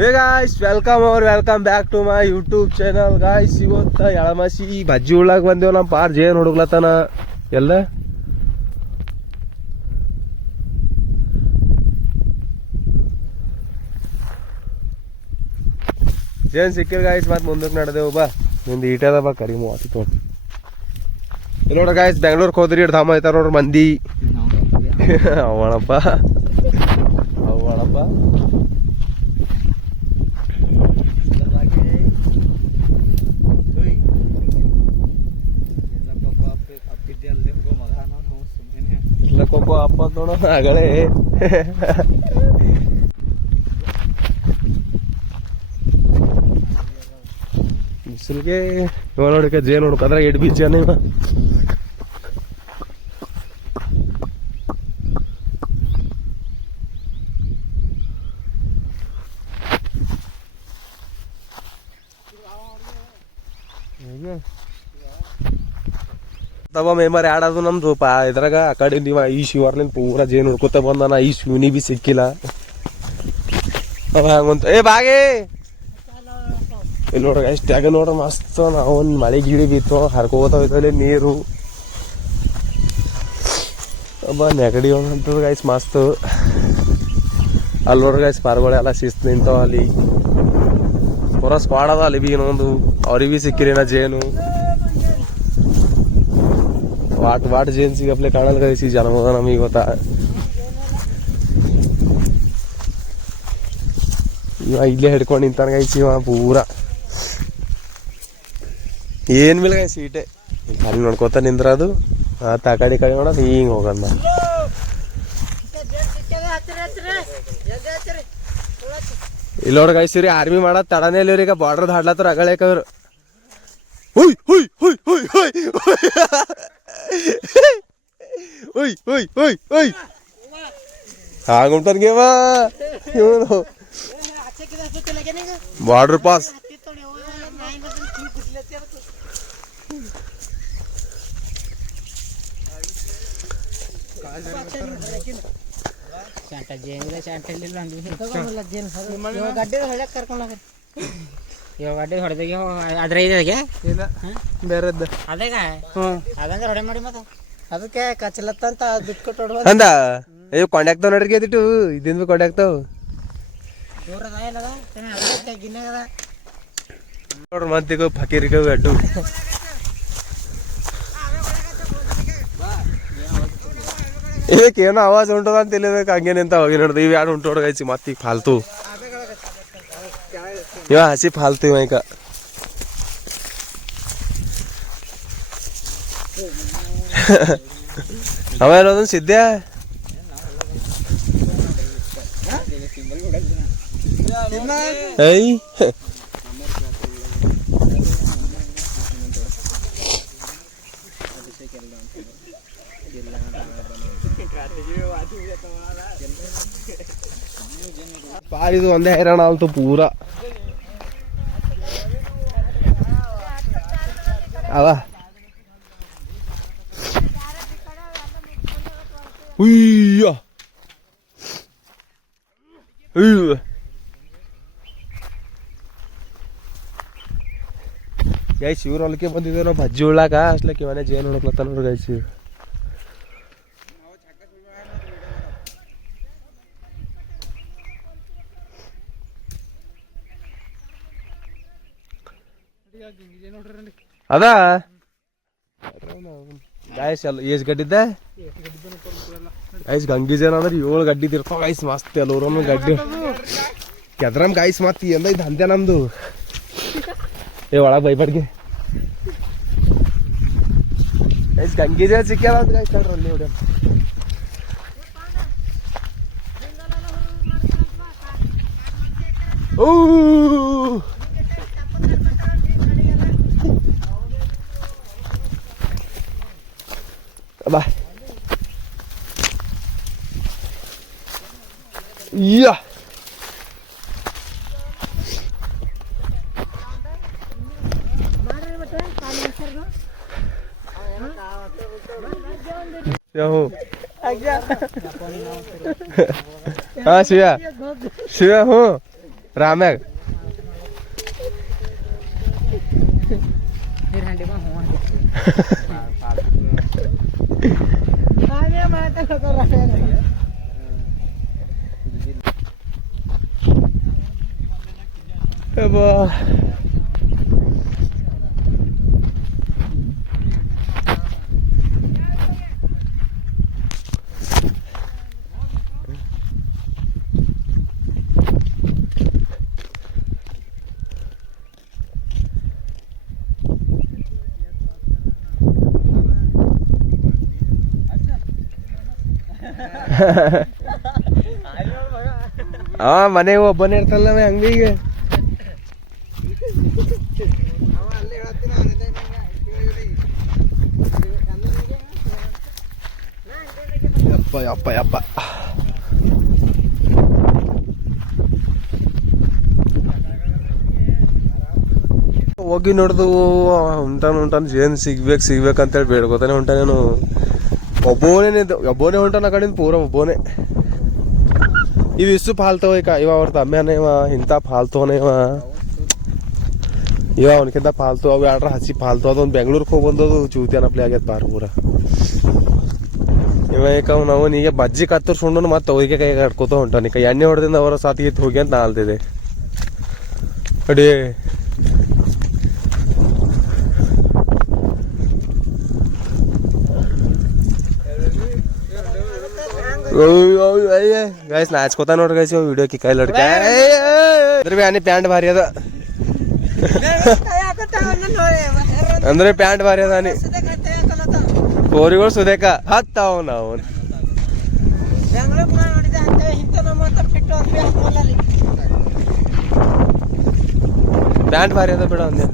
Hey guys, welcome back to my YouTube channel guys. ಇವತ್ತು ಎಳಮಾಸಿ ಬಜ್ಜಿ ಉಳ್ಳಾಗ ಬಂದೇವ್ ನಮ್ಮ ಪಾರ್ ಜೇನ್ ಹುಡುಗ್ಲತ್ತಾನ ಎಲ್ಲ ಜೇನ್ ಸಿಕ್ಕಿರ್ ಗಾಯ್ಸ್. ಮತ್ತೆ ಮುಂದಕ್ಕೆ ನಡೆದೇವು ಬಾ ನಿಂದು ಈಟದ ಬಾ ಕರಿಮು ಆತಿ ತೋಟ ನೋಡ್ರಿ ಗಾಯ್ಸ್. ಬೆಂಗ್ಳೂರ್ಗೆ ಹೋದ್ರಿ ಧಾಮ ಐತಾರ ನೋಡ್ರಿ ಮಂದಿ. ಅವಣಪ್ಪ ಇಲ್ಲಕ್ಕೊಬ್ಬ ಅಪ್ಪ ನೋಡೋ ಆಗಲೇ ಬಿಸಿಲಿಗೆ ಇವ ನೋಡಿಕ ಜೇನು ಹುಡ್ಕದ್ರ ಎಡ್ ಬೀಜ ಇವ. ಮೇಮರ್ ಆಡೋದು ನಮ್ದು ಇದ್ರಾಗ ಆ ಕಡೆ ನೀವ ಈ ಶಿವರ್ಲಿಂದ ಪೂರಾ ಜೇನು ಹುಡ್ಕೋತ ಬಂದಾನ. ಈ ಶಿವನಿ ಬಿ ಸಿಕ್ಕಿಲ್ಲ ಹಂಗಂತ ಏ ಬಾಗೆ ಇಲ್ಲಿ ನೋಡ್ರಿ ಅಷ್ಟಾಗ ನೋಡ್ರಿ ಮಸ್ತ್. ನಾವು ಮಳೆ ಗಿಳಿ ಬಿತ್ತು ಹರ್ಕೋತಾವ ನೀರು ನೆಗಡಿ ಅಂತದ ಗಾಯ್ಸ್ ಮಸ್ತ್. ಅಲ್ಲಿ ನೋಡ್ರಿ ಗಾಯ್ಸ್ ಪಾರ್ಗಳೆಲ್ಲ ಶಿಸ್ತು ನಿಂತಾವ. ಅಲ್ಲಿ ಪೂರಾ ಸ್ಕ್ವಾಡ್ ಅದ ಅಲ್ಲಿ ಬಿ ಇನ್ನೊಂದು ಅವ್ರಿಗೆ ಬಿ ಸಿಕ್ಕಿರೇನ ಜೇನು. वाट जेन सिगपले काणल कशी जनमोद नಮಗೆ ಗೊತ್ತಾ. ಇವ ಇಲ್ಲೇ ಹಿಡ್ಕೊಂಡು ನಿಂತಾನ ಗೈಸ್. ಇವ ಪೂರಾ ಏನ್ ಮೇಲೆ ಗೈಸ್ ಸೀಟೆ ಅಲ್ಲಿ ನೋಡ್ಕೋತ ನಿಂದ್ರದು ಆ ಕಡೆ ಮಾಡೋದು ಹಿಂಗ್ ಹೋಗಲ್ಲ. ಇಲ್ಲಿ ನೋಡ್ ಗೈಸ್ ಇವ್ರಿ ಆರ್ಮಿ ಮಾಡೋದ್ ತಡನೇ ಇಲ್ಲ ಇವ್ರೀಗ. ಬಾರ್ಡರ್ ದಾಡ್ಲತ್ತಾರ ಅಗಳೇಕ ಇವ್ರು. ಹುಯ್ ಹುಯ್ ಹುಯ್ ಹುಯ್ ಹುಯ್ ಹುಯ್ ಹುಯ್ ಹುಯ್ ಹುಯ್ ಹಾಗುಂಟನ್ಗೆ ಇವನು ಬಾರ್ಡರ್ ಪಾಸ್. ಇವಾಗ ಅಡ್ಡಿ ಹೊಡೆದಾಗ ಅದ್ರ ಇದಾಗೆ ಇಲ್ಲ ಬೇರೆದ್ದು ಅದೇಗ ಅದಂದ್ರೆ ಹೊಡೆ ಮಾಡಿ ಮತ್ತ ಅದಕ್ಕೆ ಕಚ್ಚಲತ್ತಂತ ದುಡ್ಡು ಕೊಟ್ಟು ಹೊಡ್ಬೋದು ಅಂದ. ಅಯ್ಯೋ ಕೊಂಡಾಕ್ತಾವ ನೋಡ್ರಿ ಅದಿಟ್ಟು ಇದಿಂದ ಕೊಂಡಾಕ್ತಾವ ನೋಡ್ರಿ. ಮತ್ತೀಗ ಫಕೀರಿಗ ಅಡ್ಡು ಇದಕ್ಕೆ ಏನೋ ಆವಾಜ್ ಉಂಟದ ಅಂತ ತಿಳಿಬೇಕು. ಹಂಗೆ ನಿಂತ ಹೋಗಿ ನೋಡ್ದು ಇವ್ ಯಾರು ಉಂಟು ಹೊಡ್ಗಾಯ್ಸಿ ಮತ್ತೀಗ ಫಾಲ್ತು ಇವ ಹಸಿ ಫಾಲ್ತು ಇವ ಈಗ. ಅವ ಏನೋದನ್ ಸಿದ್ದೆ ಐ ಪಾರಿದು ಒಂದೇ ಹೈರಾಣ ಆಲ್ತು ಪೂರಾ. ಅವ ಉಯ್ಯ ಗೈಸ್ ಇವ್ರ ಹೊಲಕ್ಕೆ ಬಂದಿದ್ದೇವೆ ನಾವು ಬಜ್ಜಿ ಉಳ್ಳಾಕ. ಅಷ್ಟಕ್ಕೆ ಇವನೇ ಜೇನು ಹುಡುಕ್ಲತ್ತ ನೋಡ್ರಿ ಗೈಸ್. ಅದ ಗಾಯ್ಸ್ ಎಲ್ಲ ಏಸ್ ಗಡ್ಡಿದ್ದೆ ಗೈಸ್. ಗಂಗಿ ಜನ ಅಂದ್ರೆ 7 ಗಡ್ಡಿ ಇರ್ತಾವ ಗೈಸ್ ಮಸ್ತ್. ಎಲ್ಲೂರಮ್ಮ ಗಡ್ಡಿ ಕೆದ್ರಮ್ ಗಾಯ್ಸ್. ಮತ್ ಎಂದ ಇದು ಅಂತೆ ನಮ್ದು. ಏ ಒಳಗೆ ಬೈಬಡ್ಗೆ ಗೈಸ್ ಗಂಗಿ ಜನ ಸಿಕ್ಕ್ಯಾರ ಅಂತ ಗೈಸ್. ಅಲ್ಲಿ ಹೊಡ್ಯ ಓ ಬಾ ಯಾ हाँ शिवा शिवा हूँ ರಾಮ್ಯಾಗ ಅವ ಮನೆಗೆ ಒಬ್ಬನೇ ಇರ್ತಲ್ಲ ಅಂಗಡಿಗೆ. ಯಪ್ಪ ಯಪ್ಪ ಯಪ್ಪ ಹೋಗಿ ನೋಡ್ದು ಹೊಂಟಾನ ಏನ್ ಸಿಗ್ಬೇಕಂತೇಳಿ ಬೇಡ್ಕೋತಾನೆ ಹೊಂಟಾನೇನು. ಒಬ್ಬನೇ ಹೊಂಟಾನ ಆ ಕಡೆಯಿಂದ ಪೂರ ಒಬ್ಬನೇ. ಇವಿಷ್ಟು ಫಾಲ್ತವ ಇವ ಅವ್ರ ತಮ್ಮ್ಯಾನ ಇವ ಇಂಥ ಫಾಲ್ತವನ ಇವ ಅವನಕಿಂತ ಫಾಲ್ತು ಅವು ಯಾರ ಹಸಿ ಫಾಲ್ತು ಅದೊಂದು ಬೆಂಗ್ಳೂರ್ಗೆ ಹೋಗಿ ಬಂದದು ಚೂತಿಯನಪ್ಲೆ ಆಗ್ಯದ ಬಾರ್ ಪೂರ. ಇವ ಅವನಿಗೆ ಬಜ್ಜಿ ಕತ್ತರ್ಸ್ಕೊಂಡು ಮತ್ತೆ ಅವರಿಗೆ ಕೈ ಕಟ್ಕೋತ ಹೊಂಟಾನ. ಎಣ್ಣೆ ಹೊಡೆದಿಂದ ಅವರ ಸಾತಿಗೆ ಹೋಗಿ ಅಂತ ನಾ ಅಲ್ತಿದೆ ಅಡಿ. ಗೈಸ್ ನಾಚ್ಕೋತ ನೋಡ್ರಿ ಗೈಸ್ ವಿಡಿಯೋಕ್ಕೆ ಕೈ ಲಡ್ಕ ಅಂದ್ರೆ ಬಿ ಆನಿ ಪ್ಯಾಂಟ್ ಭಾರಿ ಅದ ಅಂದ್ರೆ ಪ್ಯಾಂಟ್ ಭಾರಿ ಅದ ಆನಿ ಕೋರಿಗಳು ಸುದೇಕ ಹತ್ತಾವ ನಾವು ಪ್ಯಾಂಟ್ ಭಾರಿ ಅದ ಬಿಡ ಅಂದೆ.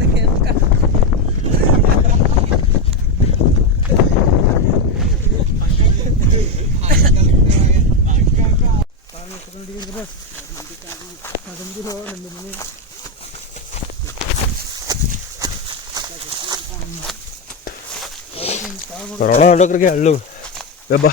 ಕೊರೋಣ ಹೊಂಡೋಕ್ರಿಗೆ ಹಳ್ಳು ಬಾ.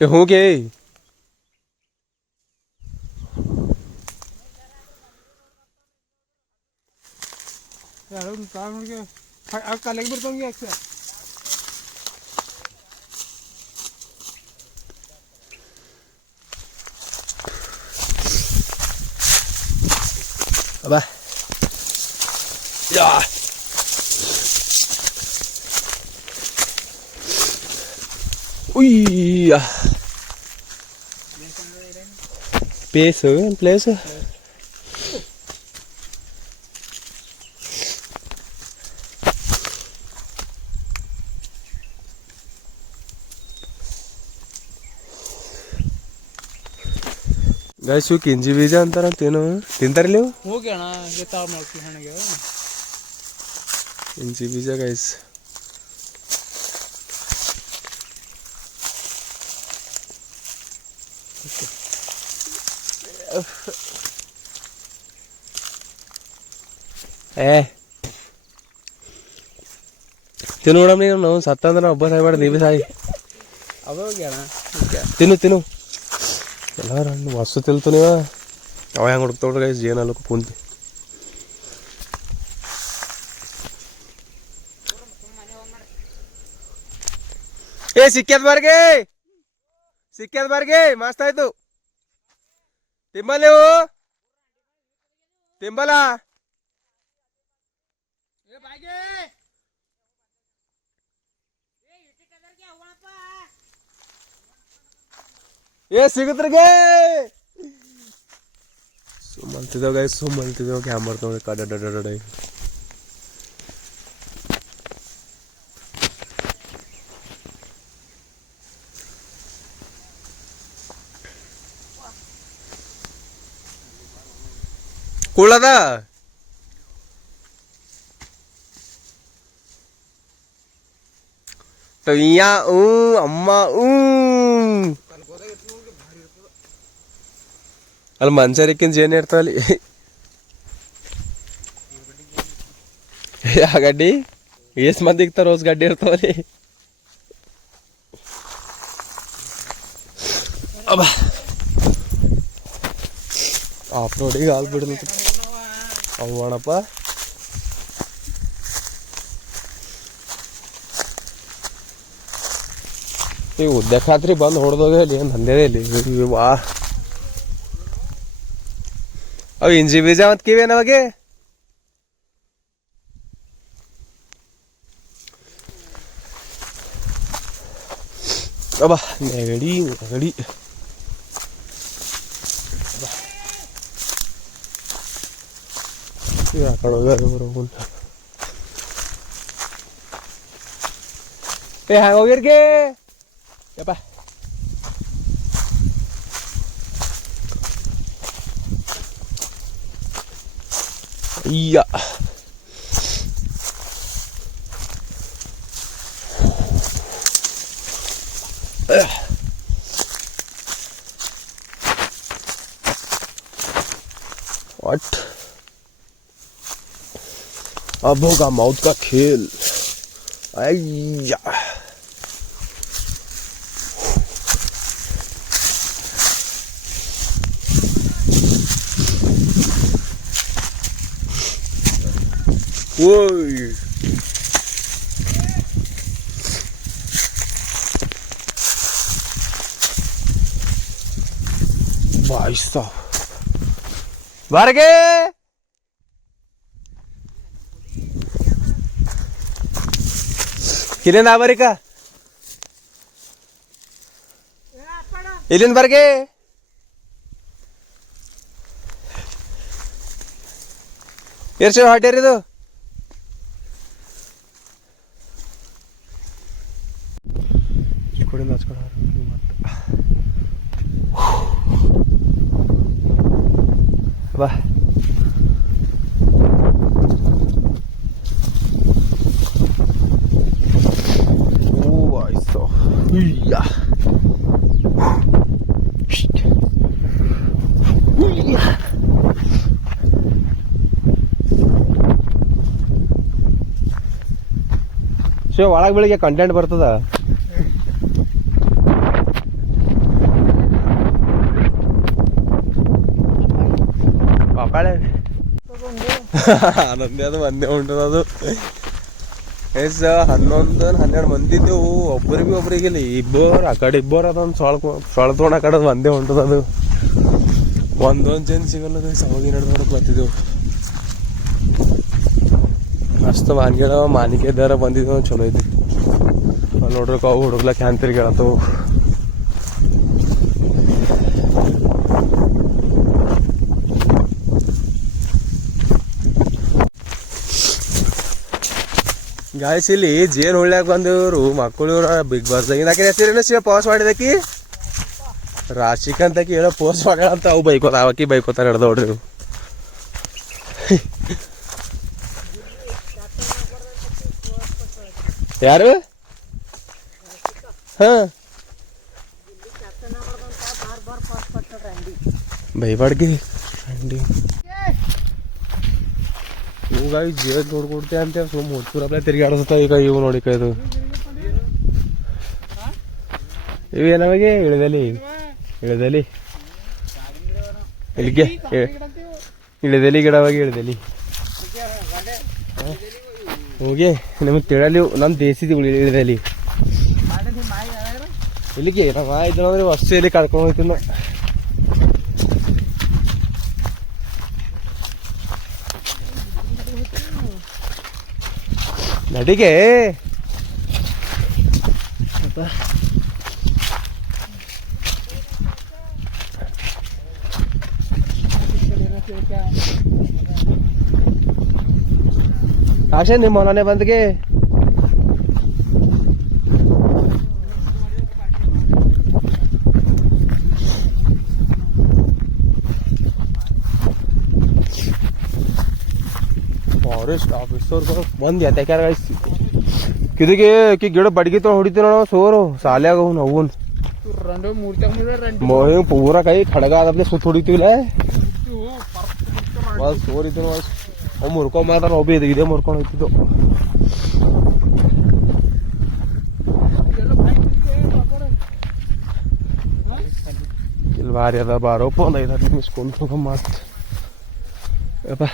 हूँ के कलेक्ट ಬರ್ತಾಂಗೆ ಅಬ್ಬಾ ಯಾ ಉಯ್ಯ ಪ್ಲೇಸ್ ಗೈಸ್ ಇವು ಕಿಂಜಿ ಬೀಜ ಅಂತಾರಂತೇನು ತಿಂತಾರಿಲ್ಲ ಇವು? ಹೋಗಿ ಅಣ್ಣ ಗೊತ್ತಾಗ ಮಾಡ್ತೀವಿ ಹಣ್ಣಗೆ ಕಿಂಜಿ ಬೀಜ ಗೈಸ್. ತಿನ್ನು ನೋಡಮ್ ನೀವು ನಾವು ಸತ್ತಂದ್ರೆ ಒಬ್ಬ ಸಾಯಿ ಮಾಡಿ ನೀವೇ ಸಾಯಿ ಅವಾಗ ಅಣ್ಣ ತಿನ್ನು ಎಲ್ಲಾರು ಹಣ್ಣು ಮಸ್ತು ತಿಳ್ತು ನೀವ. ಅವ ಹೆಂಗೆ ಹುಡುಕ್ತೋಡ್ರಿ ಗೈಸ್ ಏನಲ್ಲಕ್ಕೂ ಕುಂತಿ. ಸಿಕ್ಕ್ಯದ ಬಾರ್ಗೆ ಮಸ್ತ್ ಆಯ್ತು. ತಿಂಬಲ್ ನೀವು ತಿಂಬಲ ಸಿಗತ್ರಿಗೆ ಸುಮ್ಮಲ್ತಿದ್ದೇವ್ ಗೈಸ್ ಸುಮ್ಮಲ್ತಿದ್ದೇವ್ ಕ್ಯಾಮ್ ಮಾಡ್ತೇವೆ ಕಡ ಕುಳ್ಳದ ತೊಯ್ಯ ಅಮ್ಮ ಅಲ್ಲಿ ಮನ್ಸರಿಕಿನ್ ಜೇನ್ ಇರ್ತಾವಲ್ಲಿ ಆ ಗಡ್ಡಿ ಎಷ್ಟ್ ಮಂದಿ ಇರ್ತಾರ ರೋಸ್ ಗಡ್ಡಿ ಇರ್ತಾವಲ್ಲಿ ಅಬ್ಬ ಆಫ್ ರೋಡಿಗೆ ಹಾಲ್ ಬಿಡಲು ಅವು ಅಣಪ್ಪ ಈಗ ಉದ್ದಕ್ಕಾತ್ರಿ ಬಂದು ಹೊಡೆದೋಗ ಇಲ್ಲಿ ಏನು ದಂಧೆ ಇಲ್ಲಿ ವಾ ಅವು ಇಂಜಿ ಬೀಜ ಮತ್ತು ಕಿವೇನವಾಗೆ ಅಬ್ಬ ನೆಗಡಿ ನೆಗಡಿ ಆ ಕಡೆ ಹೋಗ್ಯಾರ ಏ ಹ್ಯಾಂಗ ಹೋಗಿರ್ಗೆ ಯಪ್ಪ ಅಯ್ಯ What? अब होगा मौत का खेल अय्या ओए भाई साहब बारगे किलेन आवरी का इलिन बारगे एर्से हाटेरिदो ಚಿಕ್ಕೋಡಿಂದ ಹಚ್ಕೊಂಡು ಬಾ Huya. Huya. ಸೊ ಒಳಗೆ ಬೆಳಿಗ್ಗೆ ಕಂಟೆಂಟ್ ಬರ್ತದ ಪಾಪಾಳೆ ನಂದೇ ಅದು ಒಂದೇ ಉಂಟದ ಅದು ಎಸ್ 11-12 ಮಂದಿ ಇದ್ದೆವು ಒಬ್ಬರಿಗೆ ಇಬ್ಬರು ಆ ಕಡೆ ಇಬ್ಬರು ಅದೊಂದು ಸೊಳ ತೊಗೊಂಡು ಆ ಕಡೆ ಒಂದೇ ಹೊಂಟದ ಅದು ಒಂದೊಂದು ಜನ ಸಿಗಲ್ಲ ಸವಾಗಿ ನಡೆದವ್ರಿಗೆ ಬರ್ತಿದ್ದೆವು ಮಸ್ತ್ ಮಾನಿಕೆ ದರ ಬಂದಿದ್ದೆವು ಚಲೋ ಇದ್ವಿ ಅಲ್ಲಿ ನೋಡ್ರಿ ಅವು ಹುಡುಗ್ಲಕ್ಕೆ ಹ್ಯಾಂಗ ತಿರ್ಗಾಡತ್ತವು ಗಾಯ್ಸ್ ಇಲ್ಲಿ ಜೇನ್ ಹೊಳ್ಯಾಕ ಬಂದವರು ಮಕ್ಕಳು ಬಿಗ್ ಬಾಸ್ದಾಗ ನಾಕೆ ಹೆಸರೇನು ಶಿವ ಪೋಸ್ಟ್ ಮಾಡಿದಕಿ ರಾಶಿಕ್ ಅಂತಕಿ ಏನೋ ಪೋಸ್ಟ್ ಮಾಡ್ಯಾಳ ಅಂತ ಅವು ಬೈಕೋತಾವಕಿ ಬೈಕೋತಾರ ಹಿಡ್ದ ನೋಡ್ರಿ ಯಾರು ಹಾ ಬೈಬಾಡ್ಗಿ ಅಂಡಿ ಇವಾಗ ಜೇರ್ ನೋಡ್ಕೊಡ್ತೆ ಅಂತ ಸುಮ್ಮ ಹೊತ್ತೂರಪ್ಲೆ ತಿರ್ಗಾಡಿಸ್ತಾ ಈಗ ಇವು ನೋಡಿ ಇದು ಇವೇನವಾಗೆ ಇಳಿದಲಿ ಇಲ್ಲಿಗೆ ಇಳಿದಲಿ ಗಿಡವಾಗಿ ಇಳಿದಲಿ ಹೋಗಿ ನಿಮಗೆ ತಿಳಲಿ ನಮ್ಮ ದೇಸಿ ಇಳಿದಲಿ ಇಲ್ಲಿಗೆ ನಮ್ಮ ಇದ್ದಂದ್ರೆ ವಸ್ತು ಎಲ್ಲಿ ಕಳ್ಕೊಂಡು ಹೋಗ್ತೀನಿ ನಾವು ನಡಿಗೆ ಆಶೆ ನಿಮ್ಮ ಮನೆ ಬಂದ್ಗೆ ಫಾರೆಸ್ಟ್ ಆಫೀಸರ್ ಬಂದು ಎತ್ತಕ್ಯಾರ ಕಿದಿಗೆ ಕಿ ಗಿಡ ಬಡ್ಗಿ ತೊಗೊಂಡು ಹೊಡಿತೀವಿ ನಾವು ಸೋರು ಸಾಲ್ಯಾಗ ಅವ್ನು ಅವನ್ ಹಿಂಗ್ ಪೂರಾ ಕೈ ಖಡ್ಗ ಆದಪ್ಲೆ ಸುತ್ತ ಹೊಡಿತೀವಿಲ್ಲ ಸೋರಿದ್ದು ಅವ್ ಮುರ್ಕೊಂಬಾರ ಒಬ್ಬ ಇದೇ ಮುರ್ಕೊಂಡು ಹೋಗ್ತಿದ್ದು ಇಲ್ಲಿ ಭಾರಿ ಅದ ಬಾರೋಪ ಒಂದು 5-10 ನಿಮಿಷ ಕುಂತ ಮಸ್ತ್ ಯಪ್ಪ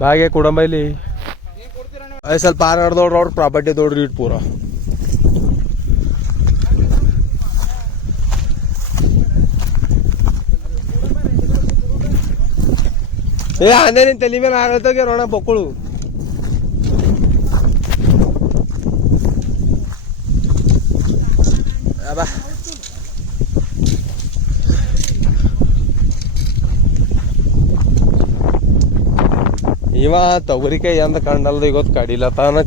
ಬಾಗೆ ಕೊಡಂಬ ಇಲ್ಲಿ ಸ್ವಲ್ಪ ಪಾರ ಹಿಡ್ದೋಡ್ರಿ ಅವ್ರ ಪ್ರಾಪರ್ಟಿ ದೊಡ್ರಿ ಇಟ್ ಪೂರ ಏ ಅಂದೇ ನಿನ್ ತಲೆ ಮೇಲೆ ಆಡತೋಗ್ಯ ನೋಡ ಬೊಕ್ಕಳು ಬಾ ಇವ ತೊಗರಿಕಾಯಿ ಎಂದ ಕಂಡಲ್ದ ಇವತ್ತು ಕಡಿಲತ್ತಾನ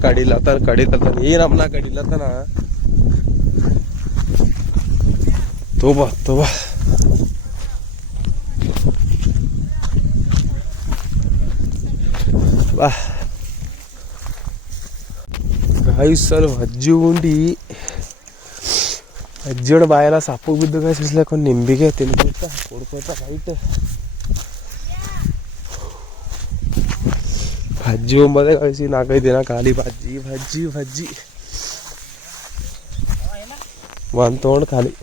ಈ ನಮ್ನ ಕಡಿಲತ್ತಾನ ತೋಬಾ ಬಾ ಗಾಯಿಸಲು ಅಜ್ಜಿ ಉಂಡಿ ಅಜ್ಜಿಯೊಡ ಬಾಯೆಲ್ಲ ಸಪ್ಪಗೆ ಬಿದ್ದು ಗಾಯಿಸ್ಲಾಕ ಒಂದು ನಿಂಬಿಗೆ ತಿನ್ಕೋತ ಕೊಡ್ಕೋತ ರೈಟ್ ಭಜ್ಜಿ ಒಂಬದೇ ಕಳಿಸಿ 4-5 ದಿನ ಖಾಲಿ ಭಜ್ಜಿ ಒಂದ್ ತೊಗೊಂಡು ಖಾಲಿ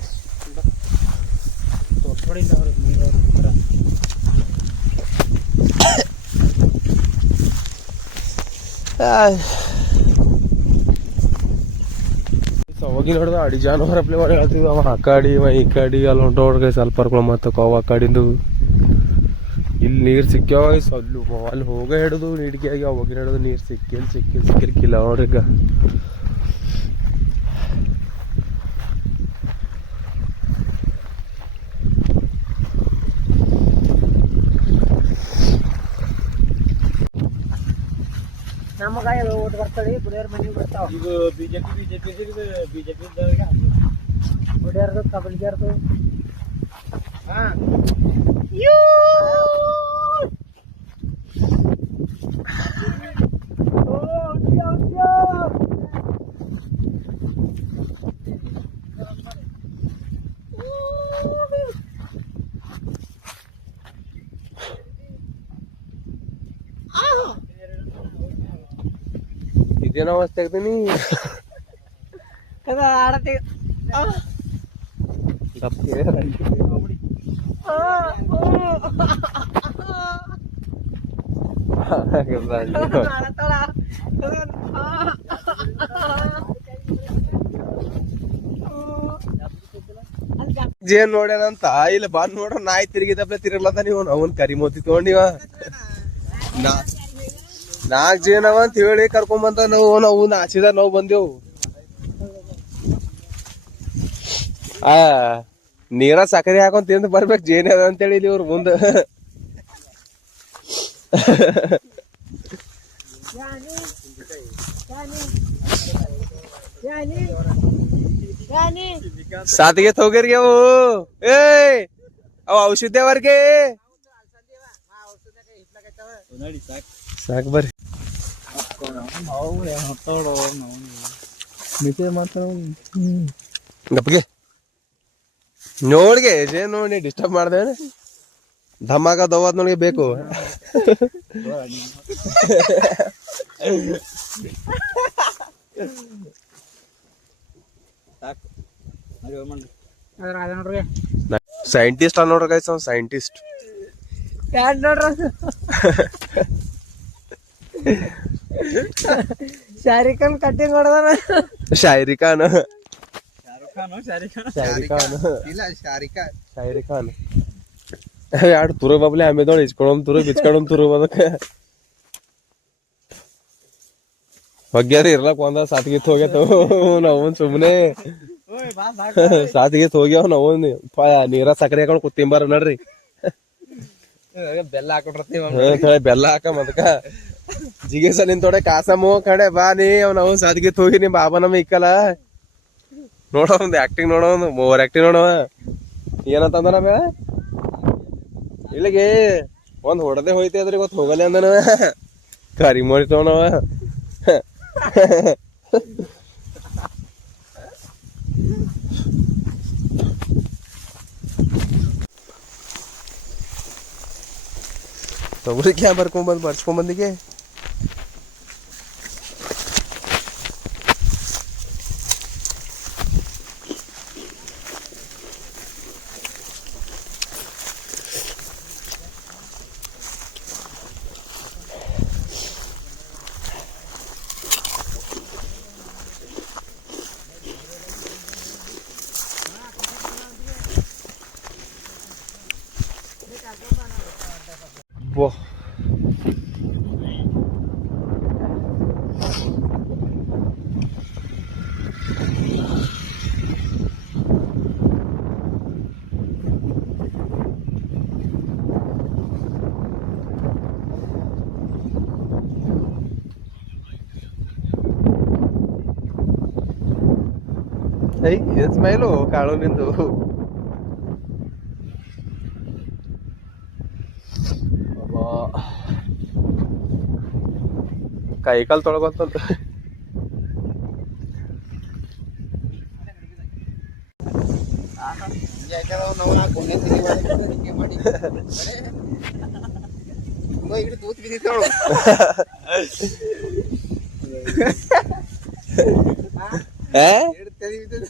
ಹೋಗಿ ನೋಡ್ದ ಅಡಿ ಜಾನುವಾರು ಅಪ್ಲೈ ಮಾಡಿ ಹೇಳ್ತೀವಿ ಅವ ಆ ಕಡೆ ಈ ಕಡೆ ಅಲ್ಲಿ ಹೊಂಟೋಡ್ಗೆ ಸ್ವಲ್ಪ ಹರ್ಕೊಳ ಮತ್ತು ಆ ಕಡಿಂದು ಇಲ್ಲಿ ನೀರು ಸಿಕ್ಕ್ಯಾವ ಸ್ವಲ್ಪ ಅಲ್ಲಿ ಹೋಗ ಹಿಡಿದು ನೀಡಿಕೆ ಆಗಿ ಹೋಗಿ ಹಿಡಿದು ನೀರು ಸಿಕ್ಕಿರ್ಕಿಲ್ಲ ನೋಡ್ರಿಗ ನಮಗ ಓಟ್ ಬರ್ತದೆ ಕುಡಿಯೋರ್ ಮನೆಗೆ ಬರ್ತಾವ ಈಗ ಬಿಜೆಪಿ ಕುಡಿಯೋರ್ದು ಕಬಲ್ಗಿಯರ್ದು ಇದೇನೋ ಅವಸ್ಥೆ ಆಗ್ತೀನಿ ಆಡತಿ ಜೇನ್ ನೋಡ್ಯಾನಂತ ಇಲ್ಲ ಬಂದ್ ನೋಡ್ರ ನಾಯಿ ತಿರುಗಿದಪ್ಲೆ ತಿರ್ಗಲತ್ತ ನೀವು ಅವನ್ ಕರಿಮೋತಿ ತಗೊಂಡಿವ 4 ಜೇನ್ ಅವ ಅಂತ ಹೇಳಿ ಕರ್ಕೊಂಬಂತ ನಾವು ನಾಚಿದ ನಾವು ಬಂದೆವು ನೀರ ಸಕ್ಕರೆ ಹಾಕೊಂಡ್ ತಿಂದು ಬರ್ಬೇಕು ಜೇನ್ ಅದ ಅಂತೇಳಿ ಇವ್ರ ಮುಂದ ಸಾತಿಗೆ ಹೋಗಿರ್ಗೆ ಅವು ಅವ ಔಷಧಿವರ್ಗೆ ಸಾಕ್ ಬರ್ರಿ ಗಪ್ಗೆ ನೋಡ್ಗೆ ನೋಡಿ ಡಿಸ್ಟರ್ಬ್ ಮಾಡ್ದೇನೆ ಧಮಾಕ ದವಾದ್ ನೋಡ್ಗೆ ಬೇಕು ಸೈಂಟಿಸ್ಟ್ ನೋಡ್ರಿ ಗೈಸ್ ಸೈಂಟಿಸ್ಟ್ ನೋಡ್ರ ಶಾರಿಖಾನ್ ಕಟ್ಟಿಂಗ್ ಹೊಡೆದಾನ ಶಾರಿಖಾನ್ ಎರಡು ತುರು ಬಾಬ್ಲೆ ಆಮೇದೋಳು ಇಸ್ಕೊಳಮ್ ತುರು ಬಿಚ್ಕೊಳಮ್ ತುರು ಅದಕ್ಕ ಹೊಗ್ಯಾರ ಇರ್ಲಕ್ ಒಂದ ಸಾತ್ಗಿತ್ ಹೋಗ್ಯತವ ನಾವನ್ ಸುಮ್ನೆ ಸಾತ್ಗಿತ್ ಹೋಗ್ಯಾವ ನಾವನ್ ನೀರ ಸಕ್ಕರೆ ಹಾಕೊಂಡ್ ಕುತ್ತಿಂಬಾರ ನೋಡ್ರಿ ಬೆಲ್ಲ ಹಾಕೊಂಡ್ರಿ ಥೋಡೆ ಬೆಲ್ಲ ಹಾಕಮ್ ಅದಕ್ಕ ಜಿಗೇಸ ನಿನ್ ಥೋಡೆ ಕಾಸಮು ಕಡೆ ಬಾ ನೀ ನಾವು ಸಾತ್ಗಿತ್ ಹೋಗಿ ನಿಮ್ ಬಾಬಾ ನಮ್ ಇಕ್ಕಲ್ಲ ನೋಡೋ ಒಂದು ಆಕ್ಟಿಂಗ್ ನೋಡೋ ಒಂದು ಓವರ್ ಆಕ್ಟಿಂಗ್ ನೋಡವ ಏನಂತಂದ್ರ ಮೇ ಇಲ್ಲಿಗೆ ಒಂದ್ ಹೊಡೆದೇ ಹೋಯ್ತಿ ಅದ್ರಿ ಇವತ್ತು ಹೋಗಲ್ಲ ಅಂದನ ಕರಿ ಮಾಡಿತವನವ ತೊಗರಿ ಕ್ಯಾ ಬರ್ಸ್ಕೊಂಬಂದಿಗೆ Wah. Hey, it's Milo, ಕಾಳು ನಿಂದು ಕೈ ಕಾಲು ತೊಳಗೋತಂತ ತೂತ್ ಬಿದ್ದಿತ್ತೇಳು ಏ ತಲೆ ಬಿದ್ದದ